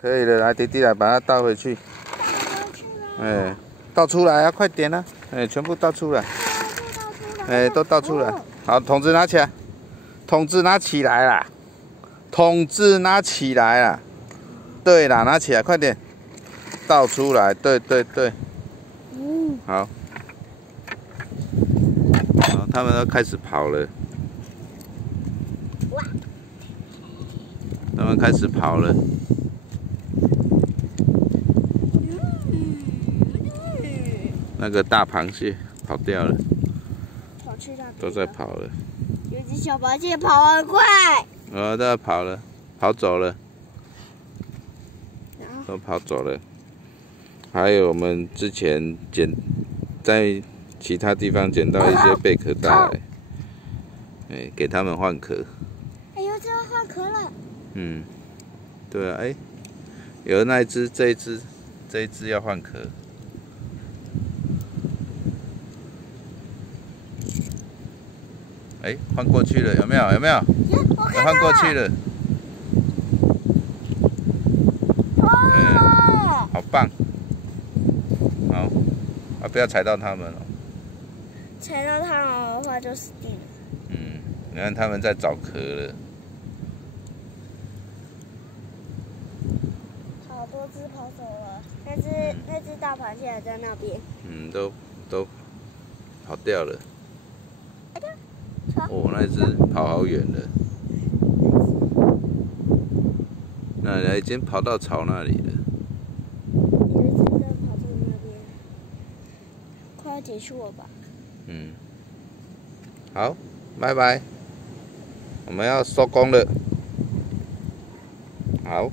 可以了，来，弟弟来把它倒回去。哎，倒出来啊，快点啊！哎，全部倒出来。哎，都倒出来。好，桶子拿起来，桶子拿起来啦，桶子拿起来啦。对啦，拿起来，快点，倒出来。对对对。好。好，他们都开始跑了。他们开始跑了。那个大螃蟹跑掉了，跑去那边都在跑了。有只小螃蟹跑很快。都在跑了，跑走了，都跑走了。还有我们之前在其他地方捡到一些贝壳带来，哎，给他们换壳。哎呦，这要换壳了。嗯，对啊，哎，有那一只，这一只要换壳。哎，换过去了，有没有？有没有？有换过去了。哦，好棒！好，啊，不要踩到它们哦。踩到它们的话就死定了。嗯，你看他们在找壳了。好多只跑走了，那只大螃蟹还在那边。嗯，都跑掉了。哎呀！哦，那只跑好远了。那已经跑到草那里了。有一只在跑到那边，快要结束了吧？嗯，好，拜拜，我们要收工了。好。